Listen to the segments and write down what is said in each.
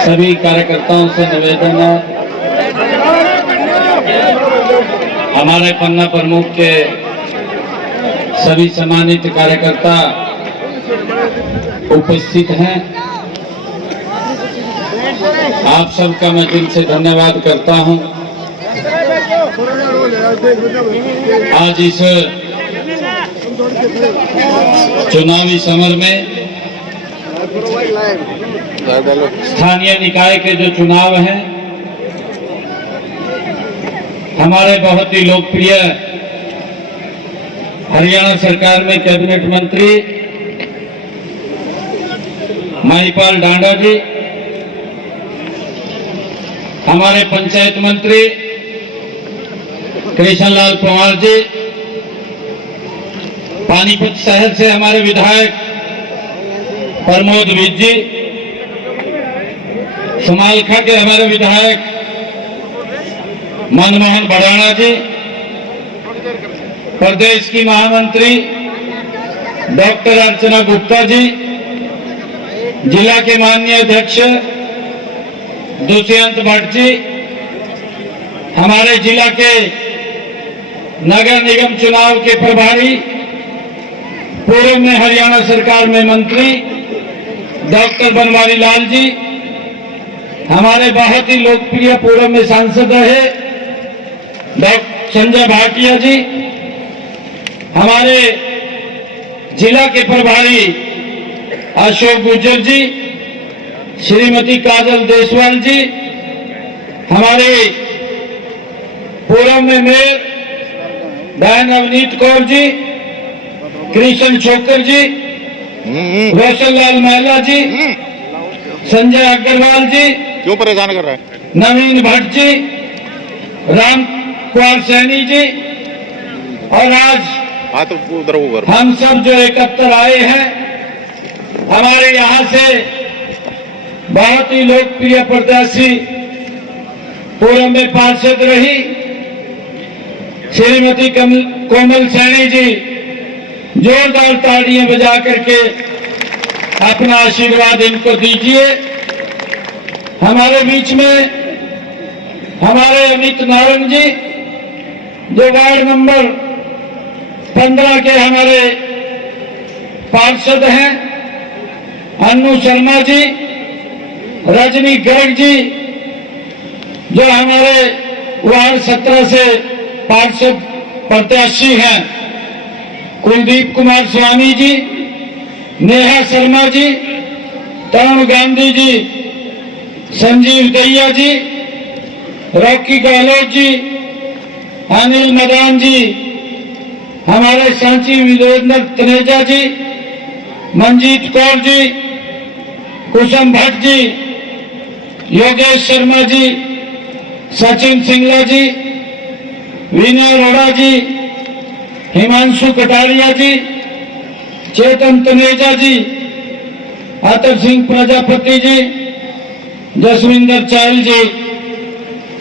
सभी कार्यकर्ताओं से निवेदन है, हमारे पन्ना प्रमुख के सभी सम्मानित कार्यकर्ता उपस्थित हैं। आप सबका मैं दिल से धन्यवाद करता हूं। आज इस चुनावी समर में स्थानीय निकाय के जो चुनाव हैं, हमारे बहुत ही लोकप्रिय हरियाणा सरकार में कैबिनेट मंत्री महिपाल डांडा जी, हमारे पंचायत मंत्री कृष्णलाल पंवार जी, पानीपत शहर से हमारे विधायक प्रमोद विज जी, समालखा के हमारे विधायक मनमोहन बड़ाना जी, प्रदेश की महामंत्री डॉक्टर अर्चना गुप्ता जी, जिला के माननीय अध्यक्ष दुष्यंत भट्ट जी, हमारे जिला के नगर निगम चुनाव के प्रभारी, पूर्व में हरियाणा सरकार में मंत्री डॉक्टर बनवारी लाल जी, हमारे बहुत ही लोकप्रिय पूर्व में सांसद रहे डॉक्टर संजय भाटिया जी, हमारे जिला के प्रभारी अशोक गुर्जर जी, श्रीमती काजल देसवाल जी, हमारे पूर्व में मेयर बहन अवनीत कौर जी, कृष्ण छोकर जी, रोशन लाल महिला जी, संजय अग्रवाल जी, क्यों परेशान कर रहा है, नवीन भट्ट जी, राम कुमार सैनी जी, और आज तो उधर हम सब जो एकत्र आए हैं, हमारे यहाँ से बहुत ही लोकप्रिय प्रत्याशी पूर्व में पार्षद रही श्रीमती कोमल सैनी जी, जोरदार तालियां बजा करके अपना आशीर्वाद इनको दीजिए। हमारे बीच में हमारे अमित नारंग जी, जो वार्ड नंबर 15 के हमारे पार्षद हैं, अन्नू शर्मा जी, रजनी गर्ग जी, जो हमारे वार्ड 17 से पार्षद प्रत्याशी हैं, कुलदीप कुमार स्वामी जी, नेहा शर्मा जी, तरुण गांधी जी, संजीव दैया जी, रॉकी गहलोत जी, अनिल मदान जी, हमारे सांची विजयेंद्र तनेजा जी, मंजीत कौर जी, कुसुम भट्ट जी, योगेश शर्मा जी, सचिन सिंगला जी, विनय अरोड़ा जी, हिमांशु कटारिया जी, चेतन तनेजा जी, अतर सिंह प्रजापति जी, जसविंदर चायल जी,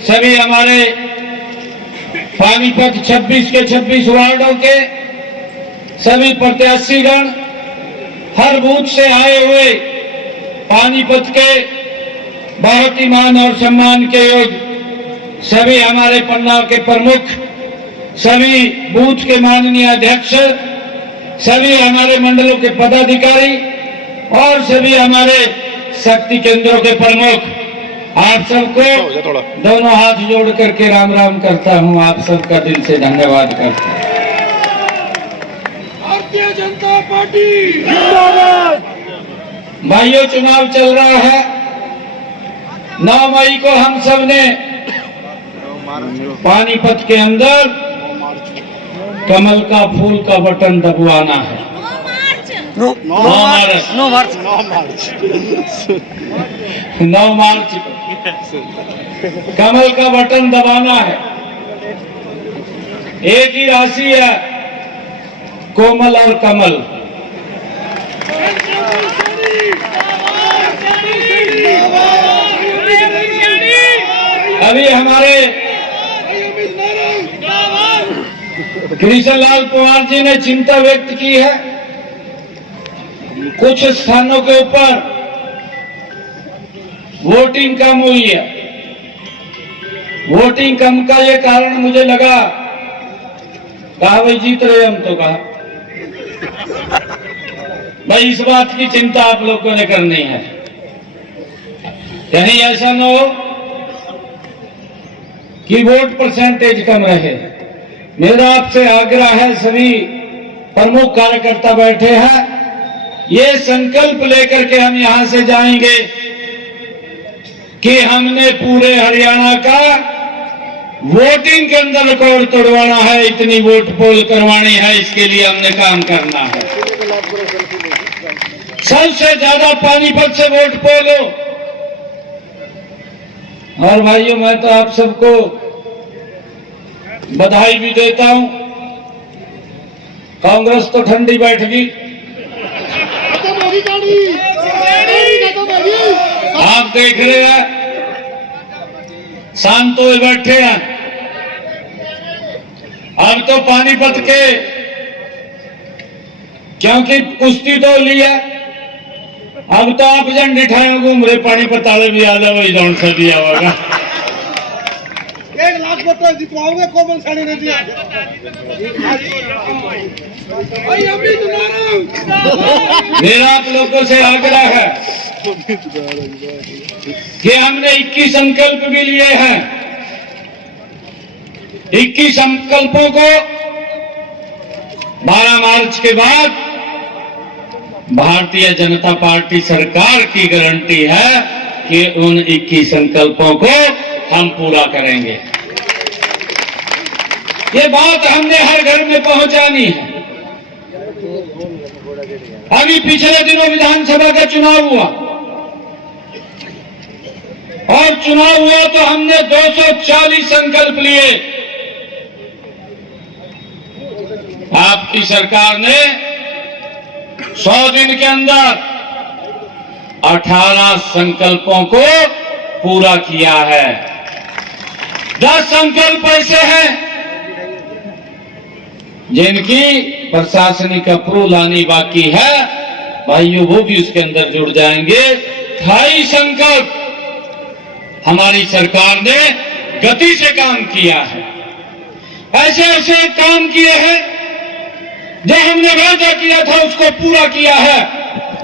सभी हमारे पानीपत 26 के 26 वार्डों के सभी प्रत्याशीगण, हर बूथ से आए हुए पानीपत के बहुत ही मान और सम्मान के योग्य सभी हमारे पन्ना के प्रमुख, सभी बूथ के माननीय अध्यक्ष, सभी हमारे मंडलों के पदाधिकारी और सभी हमारे शक्ति केंद्रों के प्रमुख, आप सबको दोनों हाथ जोड़ करके राम राम करता हूं। आप सबका दिल से धन्यवाद करता हूं। भारतीय जनता पार्टी जिंदाबाद। भाइयों, चुनाव चल रहा है। 9 मई को हम सब ने पानीपत के अंदर कमल का फूल का बटन दबवाना है। 9 मार्च कमल का बटन दबाना है। एक ही राशि है, कोमल और कमल। अभी हमारे कृष्णलाल पंवार जी ने चिंता व्यक्त की है कुछ स्थानों के ऊपर वोटिंग कम हुई है। वोटिंग कम का ये कारण मुझे लगा, कहा भाई जीत रहे हम, तो कहा भाई इस बात की चिंता आप लोगों ने करनी है, कहीं ऐसा न हो कि वोट परसेंटेज कम रहे। मेरा आपसे आग्रह है, सभी प्रमुख कार्यकर्ता बैठे हैं, ये संकल्प लेकर के हम यहां से जाएंगे कि हमने पूरे हरियाणा का वोटिंग के अंदर रिकॉर्ड तोड़वाना है, इतनी वोट पोल करवानी है, इसके लिए हमने काम करना है। सबसे ज्यादा पानीपत से वोट पोल हो। और भाइयों, मैं तो आप सबको बधाई भी देता हूं, कांग्रेस तो ठंडी बैठ गई। आप देख रहे हैं शांत हुए बैठे हैं। अब तो पानीपत के, क्योंकि कुश्ती तो ली है, अब तो आप झंडे ठाए घूम रहे, पानीपत वाले भी आ जाओ, जौन सा दिया होगा 1 लाख वोट जितवाओगे, कोमल साड़ी ने दिया। मेरा आप लोगों से आग्रह है कि हमने 21 संकल्प भी लिए हैं। 21 संकल्पों को 12 मार्च के बाद भारतीय जनता पार्टी सरकार की गारंटी है कि उन 21 संकल्पों को हम पूरा करेंगे। ये बात हमने हर घर में पहुंचानी है। अभी पिछले दिनों विधानसभा का चुनाव हुआ, और चुनाव हुआ तो हमने 240 संकल्प लिए। आपकी सरकार ने 100 दिन के अंदर 18 संकल्पों को पूरा किया है। 10 संकल्प ऐसे हैं जिनकी प्रशासनिक अप्रूवल आनी बाकी है, भाइयों वो भी उसके अंदर जुड़ जाएंगे। 28 संकल्प हमारी सरकार ने गति से काम किया है। ऐसे ऐसे काम किए हैं जो हमने वादा किया था उसको पूरा किया है।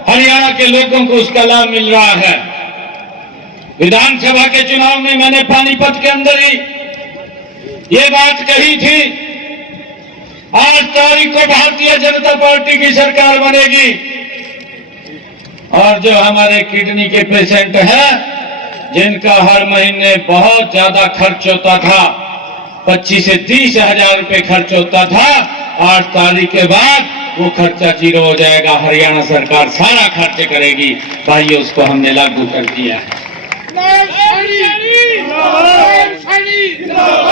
हरियाणा के लोगों को उसका लाभ मिल रहा है। विधानसभा के चुनाव में मैंने पानीपत के अंदर ही ये बात कही थी, 8 तारीख को भारतीय जनता पार्टी की सरकार बनेगी, और जो हमारे किडनी के पेशेंट हैं जिनका हर महीने बहुत ज्यादा खर्च होता था, 25 से 30 हजार रुपए खर्च होता था, 8 तारीख के बाद वो खर्चा 0 हो जाएगा। हरियाणा सरकार सारा खर्च करेगी। भाइयों, उसको हमने लागू कर दिया है।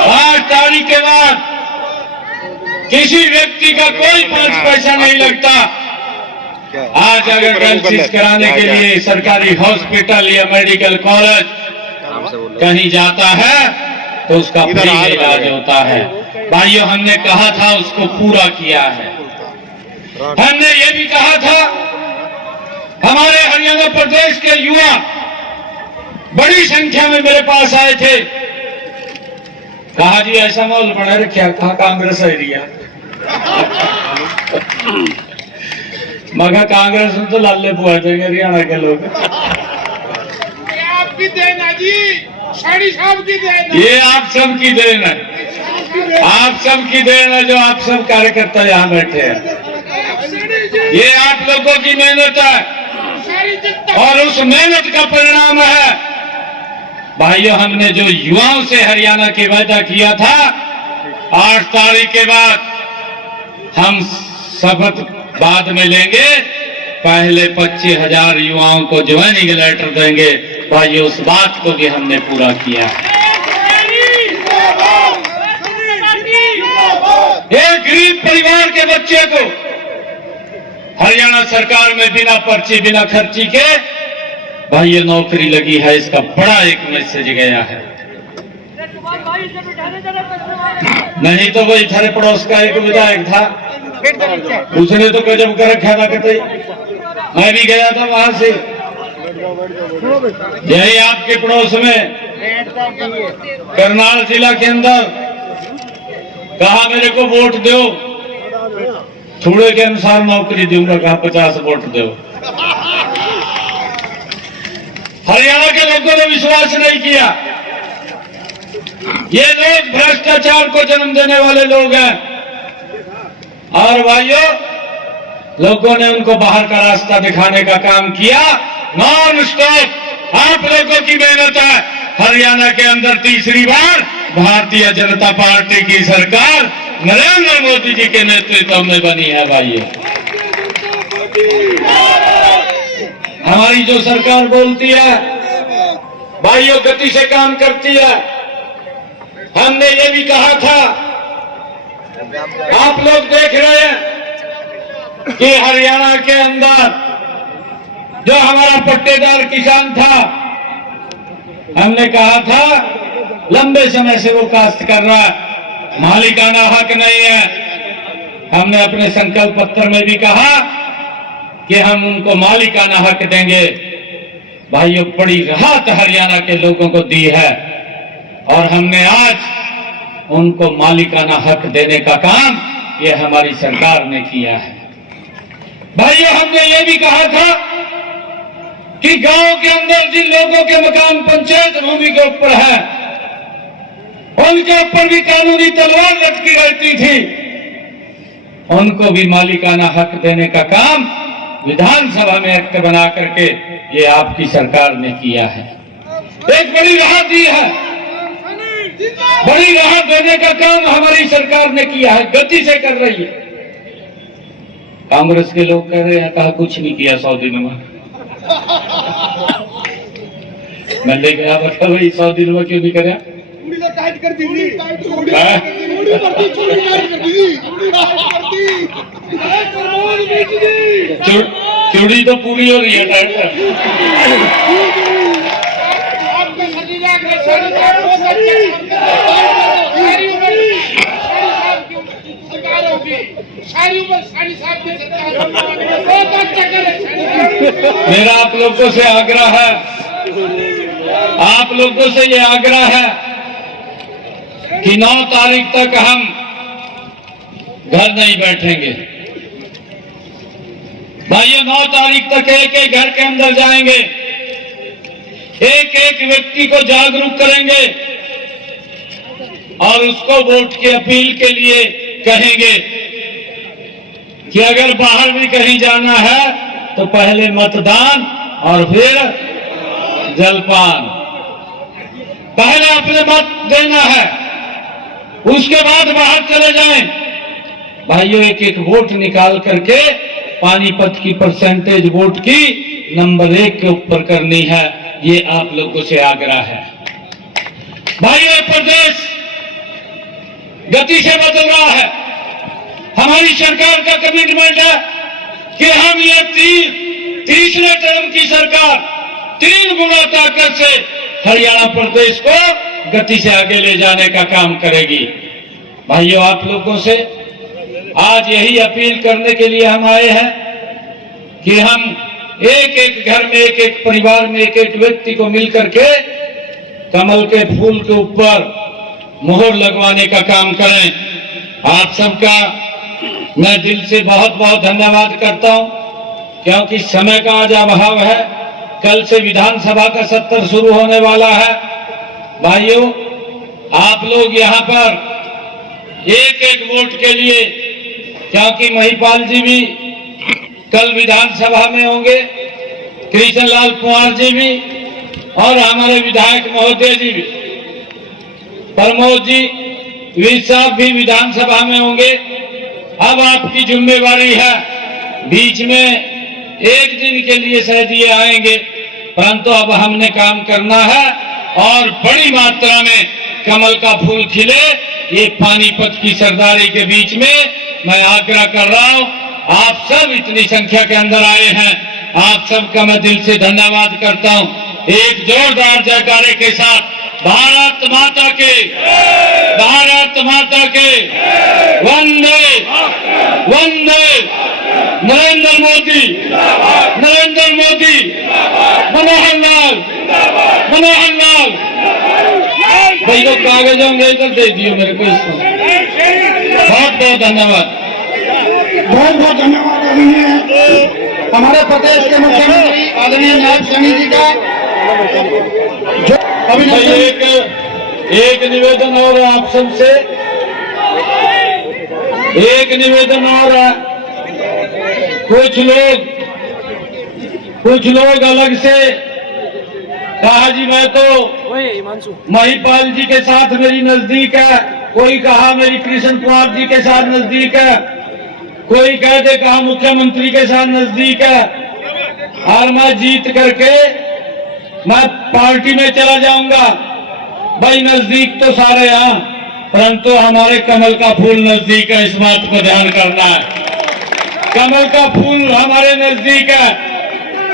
8 तारीख के बाद किसी व्यक्ति का कोई 5 पैसा नहीं लगता। आज अगर डायलिसिस कराने के लिए सरकारी हॉस्पिटल या मेडिकल कॉलेज कहीं जाता है तो उसका फ्री इलाज होता है। भाइयों, हमने कहा था उसको पूरा किया है। हमने ये भी कहा था, हमारे हरियाणा प्रदेश के युवा बड़ी संख्या में मेरे पास आए थे, कहा जी ऐसा माहौल बना रखा, कहा कांग्रेस एरिया मगर कांग्रेस में तो लाले पुआ देंगे हरियाणा के लोग। आपकी देन है जी, शाड़ी साहब की देन है। ये आप सबकी देन है, आप सबकी देन है जो आप सब कार्यकर्ता यहाँ बैठे हैं। ये आप लोगों की मेहनत है और उस मेहनत का परिणाम है। भाइयों, हमने जो युवाओं से हरियाणा की वादा किया था, 8 तारीख के बाद हम शपथ बाद में लेंगे, पहले 25,000 युवाओं को ज्वाइनिंग लेटर देंगे। भाइयों, उस बात को भी हमने पूरा किया। एक गरीब परिवार के बच्चे को हरियाणा सरकार में बिना पर्ची बिना खर्ची के भाइयों नौकरी लगी है। इसका बड़ा एक मैसेज गया है। नहीं तो वही थारे पड़ोस का एक विधायक था, उसने तो गजब कर रखा था, कहते मैं भी गया था वहां से, यही आपके पड़ोस में करनाल जिला के अंदर, कहा मेरे को वोट दो, थोड़े के अनुसार नौकरी दूंगा, कहा 50 वोट दो। हरियाणा के लोगों ने विश्वास नहीं किया। ये लोग भ्रष्टाचार को जन्म देने वाले लोग हैं, और भाइयों लोगों ने उनको बाहर का रास्ता दिखाने का काम किया। नॉन स्टॉप आप लोगों की मेहनत है। हरियाणा के अंदर तीसरी बार भारतीय जनता पार्टी की सरकार नरेंद्र मोदी जी के नेतृत्व में बनी है। भाइयों हमारी जो सरकार बोलती है, भाइयों गति से काम करती है। हमने ये भी कहा था, आप लोग देख रहे हैं कि हरियाणा के अंदर जो हमारा पट्टेदार किसान था, हमने कहा था लंबे समय से वो काश्त कर रहा है, मालिकाना हक नहीं है। हमने अपने संकल्प पत्र में भी कहा कि हम उनको मालिकाना हक देंगे। भाइयों बड़ी राहत हरियाणा के लोगों को दी है, और हमने आज उनको मालिकाना हक देने का काम ये हमारी सरकार ने किया है। भाइयों हमने ये भी कहा था कि गांव के अंदर जिन लोगों के मकान पंचायत भूमि के ऊपर है, उनके ऊपर भी कानूनी तलवार लटकी रहती थी, उनको भी मालिकाना हक देने का काम विधानसभा में एक्ट बना करके ये आपकी सरकार ने किया है। एक बड़ी राहत दी है, बड़ी राहत देने का काम हमारी सरकार ने किया है, गति से कर रही है। कांग्रेस के लोग कह रहे हैं कहा कुछ नहीं किया 100 दिनों में। मैंने कहा बता भाई 100 दिनों में क्यों नहीं करा? कर दी चूड़ी तो पूरी हो रही है टाइट। मेरा आप लोगों से आग्रह है, आप लोगों से ये आग्रह है कि 9 तारीख तक हम घर नहीं बैठेंगे। भाइयों 9 तारीख तक एक एक घर के अंदर जाएंगे, एक एक व्यक्ति को जागरूक करेंगे और उसको वोट की अपील के लिए कहेंगे कि अगर बाहर भी कहीं जाना है तो पहले मतदान और फिर जलपान। पहले अपने मत देना है, उसके बाद बाहर चले जाएं। भाइयों एक एक वोट निकाल करके पानीपत की परसेंटेज वोट की नंबर 1 के ऊपर करनी है, ये आप लोगों से आग्रह है। भाइयों प्रदेश गति से बदल रहा है। हमारी सरकार का कमिटमेंट है कि हम ये तीसरे टर्म की सरकार 3 गुना ताकत से हरियाणा प्रदेश को गति से आगे ले जाने का काम करेगी। भाइयों आप लोगों से आज यही अपील करने के लिए हम आए हैं कि हम एक एक घर में, एक एक परिवार में, एक एक व्यक्ति को मिलकर के कमल के फूल के ऊपर मोहर लगवाने का काम करें। आप सबका मैं दिल से बहुत बहुत धन्यवाद करता हूं, क्योंकि समय का आज अभाव है। कल से विधानसभा का सत्र शुरू होने वाला है। भाइयों आप लोग यहाँ पर एक एक वोट के लिए, क्योंकि महिपाल जी भी कल विधानसभा में होंगे, कृष्णलाल कुमार जी भी, और हमारे विधायक महोदय जी भी, प्रमोद जी वीर साहब भी विधानसभा में होंगे। अब आपकी जिम्मेवारी है, बीच में एक दिन के लिए शायद ये आएंगे, परंतु अब हमने काम करना है और बड़ी मात्रा में कमल का फूल खिले। ये पानीपत की सरदारी के बीच में मैं आग्रह कर रहा हूं, आप सब इतनी संख्या के अंदर आए हैं, आप सबका मैं दिल से धन्यवाद करता हूं। एक जोरदार जयकारे के साथ भारत माता के, भारत माता के, वंदे वंदे, नरेंद्र मोदी। मनोहर लाल भाई को कागज होंगे इधर दे दियो मेरे को इसको। बहुत बहुत धन्यवाद। बहुत बहुत धन्यवाद आदरणीय हमारे प्रदेश के मुख्यमंत्री आदरणीय नायब सैनी जी का जो भाई अभिनंदन। एक निवेदन और आप सबसे, एक निवेदन और कुछ लोग अलग से कहा जी मैं तो महिपाल जी के साथ मेरी नजदीक है, कोई कहा मेरी कृष्ण कुमार जी के साथ नजदीक है, कोई कहते कहा मुख्यमंत्री के साथ नजदीक है। और मैं जीत करके मैं पार्टी में चला जाऊंगा। भाई नजदीक तो सारे हैं, परंतु हमारे कमल का फूल नजदीक है, इस बात को ध्यान करना है। कमल का फूल हमारे नजदीक है,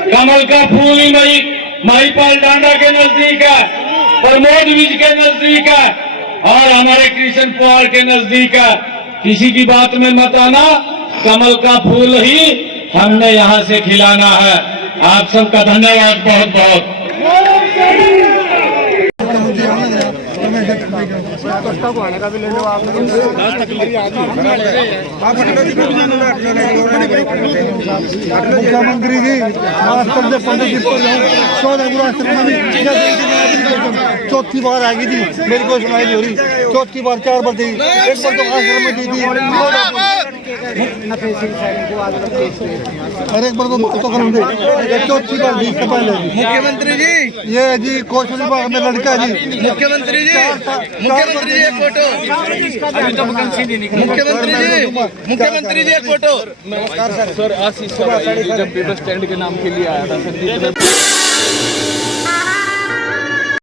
कमल का फूल ही महिपाल डांडा के नजदीक है, प्रमोद विज के नजदीक है और हमारे कृष्ण पवार के नजदीक है। किसी की बात में मत आना, कमल का फूल ही हमने यहाँ से खिलाना है। आप सबका धन्यवाद बहुत बहुत। मुख्यमंत्री जी मास्टर से 15 दिन पर चौथी बार आ गई थी, मेरी कोई सुनाई नहीं हो रही। चौथी बार 4 बार दी, एक बार तो आश्रम में दी थी और एक बार तो कर दे, चौथी बार दी इससे पहले। मुख्यमंत्री जी, ये जी कौशल विभाग में लड़का जी। मुख्यमंत्री जी, मुख्यमंत्री जी एक फोटो। मुख्यमंत्री जी एक फोटो। सर आशीष जब बस स्टैंड के नाम के लिए आया था सर।